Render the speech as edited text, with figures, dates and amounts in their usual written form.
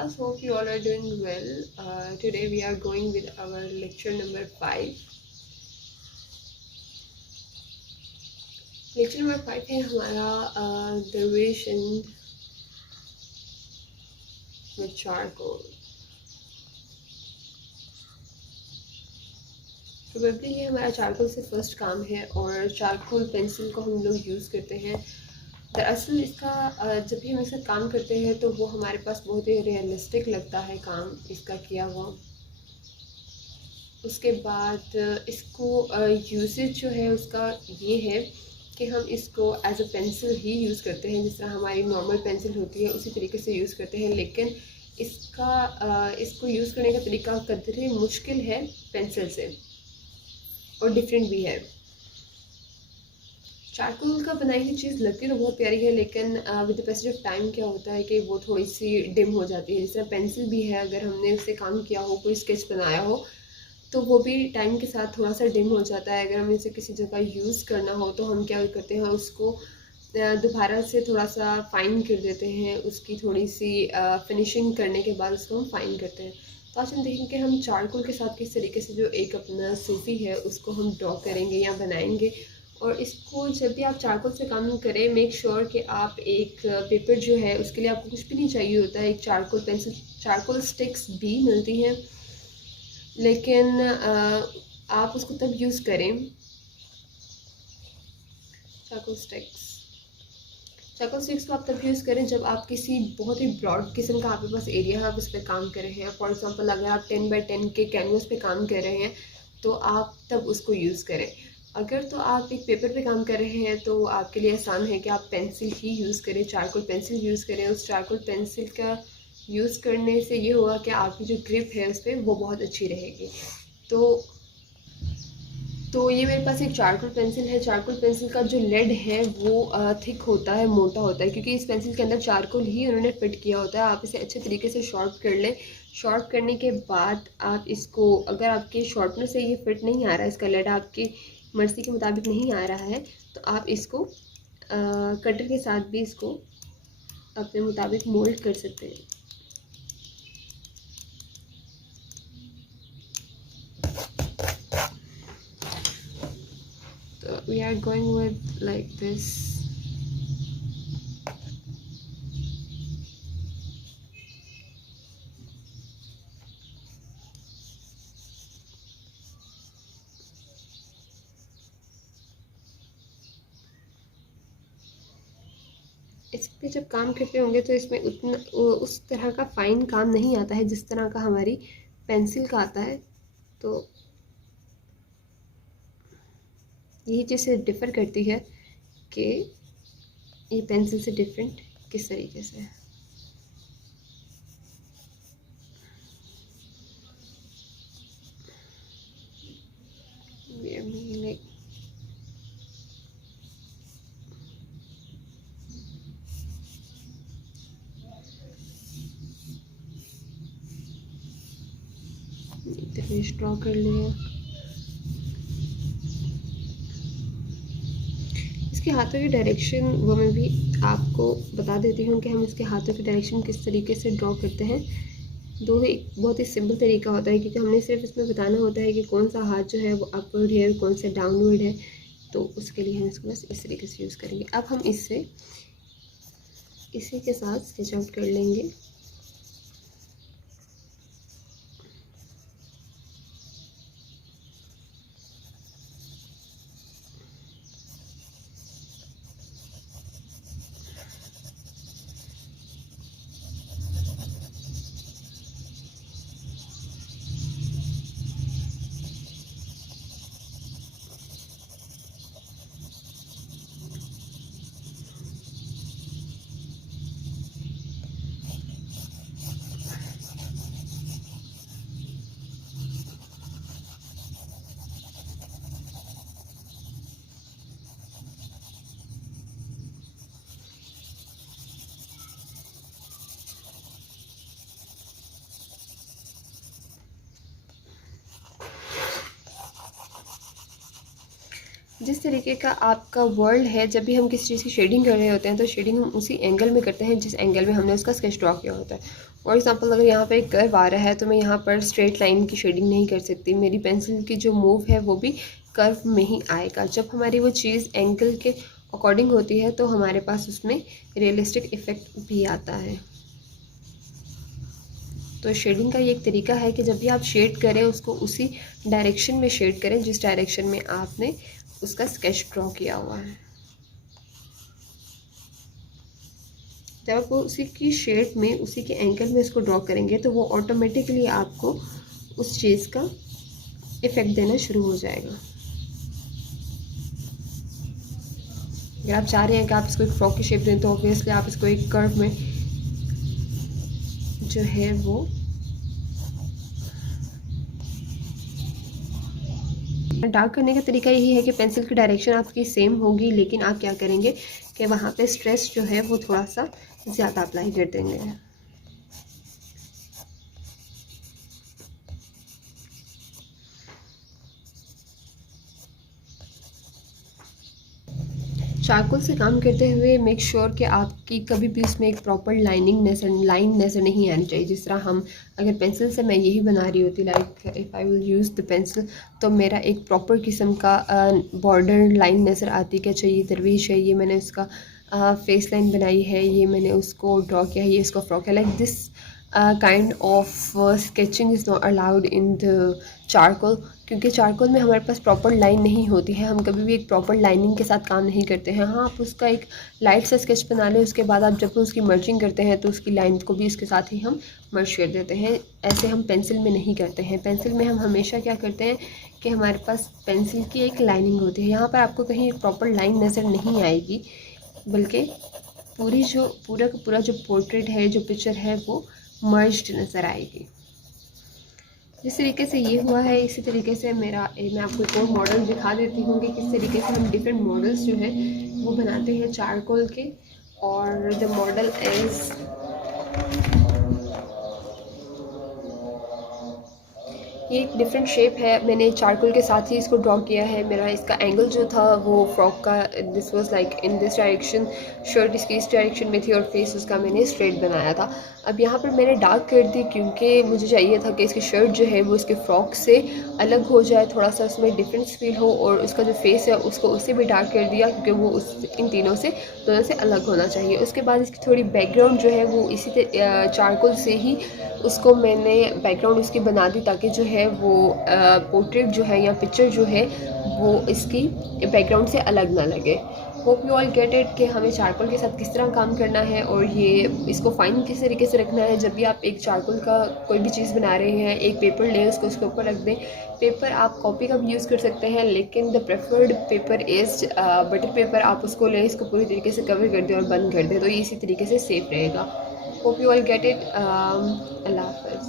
class. Hope you all are doing well. Today we are going with our lecture number 5. Lecture number 5 है हमारा derivation with charcoal. Probably ये हमारा charcoal से first काम है और चारकोल पेंसिल को हम लोग यूज़ करते हैं. दरअसल इसका जब भी हम इसका काम करते हैं तो वो हमारे पास बहुत ही रियलिस्टिक लगता है काम इसका किया हुआ. उसके बाद इसको यूसेज जो है उसका ये है कि हम इसको एज अ पेंसिल ही यूज़ करते हैं, जिस तरह हमारी नॉर्मल पेंसिल होती है उसी तरीके से यूज़ करते हैं. लेकिन इसको यूज़ करने का तरीका कदरे मुश्किल है पेंसिल से और डिफरेंट भी है. चारकोल का बनाई हुई चीज़ लगती तो बहुत प्यारी है, लेकिन with the passage of time क्या होता है कि वो थोड़ी सी डिम हो जाती है. जैसे पेंसिल भी है, अगर हमने उससे काम किया हो, कोई स्केच बनाया हो, तो वो भी टाइम के साथ थोड़ा सा डिम हो जाता है. अगर हमें इसे किसी जगह यूज़ करना हो तो हम क्या करते हैं, उसको दोबारा से थोड़ा सा फाइन कर देते हैं. उसकी थोड़ी सी फिनिशिंग करने के बाद उसको हम फाइन करते हैं. तो आज हम देखेंगे कि हम चारकोल के साथ किस तरीके से जो एक अपना सूफी है उसको हम ड्रॉ करेंगे या बनाएंगे. और इसको जब भी आप चारकोल से काम करें, मेक श्योर कि आप एक पेपर जो है उसके लिए आपको कुछ भी नहीं चाहिए होता है. एक चारकोल पेंसिल, चारकोल स्टिक्स भी मिलती हैं, लेकिन आप उसको तब यूज़ करें. चारकोल स्टिक्स को आप तब यूज़ करें जब आप किसी बहुत ही ब्रॉड किस्म का आपके पास एरिया है, आप उस पर काम कर रहे हैं. फॉर एग्जांपल अगर आप 10x10 के कैनवस पे काम कर रहे हैं तो आप तब उसको यूज़ करें. अगर तो आप एक पेपर पे काम कर रहे हैं तो आपके लिए आसान है कि आप पेंसिल ही यूज़ करें, चारकोल पेंसिल यूज़ करें. उस चारकोल पेंसिल का यूज़ करने से ये होगा कि आपकी जो ग्रिप है उस पर वो बहुत अच्छी रहेगी. तो ये मेरे पास एक चारकोल पेंसिल है. चारकोल पेंसिल का जो लेड है वो थिक होता है, मोटा होता है, क्योंकि इस पेंसिल के अंदर चारकोल ही उन्होंने फिट किया होता है. आप इसे अच्छे तरीके से शॉर्प कर लें. शॉर्प करने के बाद आप इसको, अगर आपके शॉर्पनेस से ये फिट नहीं आ रहा है, इसका लेड आपकी मर्जी के मुताबिक नहीं आ रहा है, तो आप इसको कटर के साथ भी इसको अपने मुताबिक मोल्ड कर सकते हैं. So we are going with like this. इस पे जब काम करते होंगे तो इसमें उतना उस तरह का फाइन काम नहीं आता है जिस तरह का हमारी पेंसिल का आता है. तो यही चीज़ से डिफ़र करती है कि ये पेंसिल से डिफरेंट किस तरीके से है. like फिश ड्रॉ कर लिए. इसके हाथों की डायरेक्शन वो मैं भी आपको बता देती हूँ कि हम इसके हाथों की डायरेक्शन किस तरीके से ड्रॉ करते हैं. एक बहुत ही सिंपल तरीका होता है, क्योंकि हमने सिर्फ इसमें बताना होता है कि कौन सा हाथ जो है वो अपवर्ड है और कौन सा डाउनवर्ड है. तो उसके लिए हम इसको बस इस तरीके से यूज़ करेंगे. अब हम इसी के साथ स्केच आउट कर लेंगे. जिस तरीके का आपका वर्ल्ड है, जब भी हम किसी चीज़ की शेडिंग कर रहे होते हैं तो शेडिंग हम उसी एंगल में करते हैं जिस एंगल में हमने उसका स्केच ड्रॉ किया होता है। फॉर एग्जांपल अगर यहाँ पर एक कर्व आ रहा है तो मैं यहाँ पर स्ट्रेट लाइन की शेडिंग नहीं कर सकती, मेरी पेंसिल की जो मूव है वो भी कर्व में ही आएगा। जब हमारी वो चीज़ एंगल के अकॉर्डिंग होती है तो हमारे पास उसमें रियलिस्टिक इफ़ेक्ट भी आता है। तो शेडिंग का ये एक तरीका है कि जब भी आप शेड करें उसको उसी डायरेक्शन में शेड करें जिस डायरेक्शन में आपने उसका स्केच ड्रॉ किया हुआ है। जब आप उसी की शेड में उसी के एंगल में इसको ड्रॉ करेंगे तो वो ऑटोमेटिकली आपको उस चीज़ का इफ़ेक्ट देना शुरू हो जाएगा। अगर आप चाह रहे हैं कि आप इसको एक फ्रॉक की शेप दें तो ऑब्वियसली आप इसको एक कर्व में जो है वो डार्क करने का तरीका यही है कि पेंसिल की डायरेक्शन आपकी सेम होगी, लेकिन आप क्या करेंगे कि वहाँ पे स्ट्रेस जो है वो थोड़ा सा ज़्यादा अप्लाई कर देंगे। चारकोल से काम करते हुए मेक श्योर कि आपकी कभी भी उसमें एक प्रॉपर लाइन नज़र नहीं आनी चाहिए। जिस तरह हम अगर पेंसिल से मैं यही बना रही होती, like if I will use the pencil, तो मेरा एक प्रॉपर किस्म का बॉर्डर लाइन नज़र आती कि अच्छा ये दरवेश है, ये मैंने उसका फेस लाइन बनाई है, ये मैंने उसको ड्रॉ किया है, ये इसका फ्रॉक है। Like this kind of sketching is not allowed in the charcoal, क्योंकि चारकोल में हमारे पास प्रॉपर लाइन नहीं होती है। हम कभी भी एक प्रॉपर लाइनिंग के साथ काम नहीं करते हैं। हाँ, आप उसका एक लाइट सा स्केच बना लें, उसके बाद आप जब उसकी मर्जिंग करते हैं तो उसकी लाइन को भी उसके साथ ही हम मर्ज कर देते हैं। ऐसे हम पेंसिल में नहीं करते हैं। पेंसिल में हम हमेशा क्या करते हैं कि हमारे पास पेंसिल की एक लाइनिंग होती है। यहाँ पर आपको कहीं एक प्रॉपर लाइन नज़र नहीं आएगी, बल्कि पूरा का पूरा जो पोर्ट्रेट है, जो पिक्चर है, वो मर्ज्ड नज़र आएगी। जिस तरीके से ये हुआ है, इसी तरीके से मैं आपको एक और मॉडल दिखा देती हूँ कि किस तरीके से हम डिफरेंट मॉडल्स जो है वो बनाते हैं चारकोल के। और द मॉडल इज़ ये एक डिफरेंट शेप है। मैंने चारकोल के साथ ही इसको ड्रॉ किया है। मेरा इसका एंगल जो था वो फ्रॉक का this was like in this direction, shirt इसकी इस डायरेक्शन में थी और फेस उसका मैंने स्ट्रेट बनाया था। अब यहाँ पर मैंने डार्क कर दी क्योंकि मुझे चाहिए था कि इसकी शर्ट जो है वो इसके फ्रॉक से अलग हो जाए, थोड़ा सा उसमें डिफरेंस फील हो। और उसका जो फेस है उसको उससे भी डार्क कर दिया क्योंकि वो इन दोनों से अलग होना चाहिए। उसके बाद इसकी थोड़ी बैकग्राउंड जो है वो इसी चारकोल से ही उसको मैंने बैकग्राउंड उसकी बना दी, ताकि जो है वो पोर्ट्रेट जो है या पिक्चर जो है वो इसकी बैकग्राउंड से अलग ना लगे। Hope you all get it कि हमें चारकोल के साथ किस तरह काम करना है और ये इसको फाइन किस तरीके से रखना है। जब भी आप एक चारकोल का कोई भी चीज़ बना रहे हैं, एक पेपर लें, उसको उसके ऊपर रख दें। पेपर आप कॉपी का भी यूज़ कर सकते हैं, लेकिन the preferred paper is butter paper. आप उसको लें, इसको पूरी तरीके से कवर कर दें और बंद कर दें, तो ये इसी तरीके से सेफ रहेगा। Hope you all get it. अल्लाह हाफ़िज़।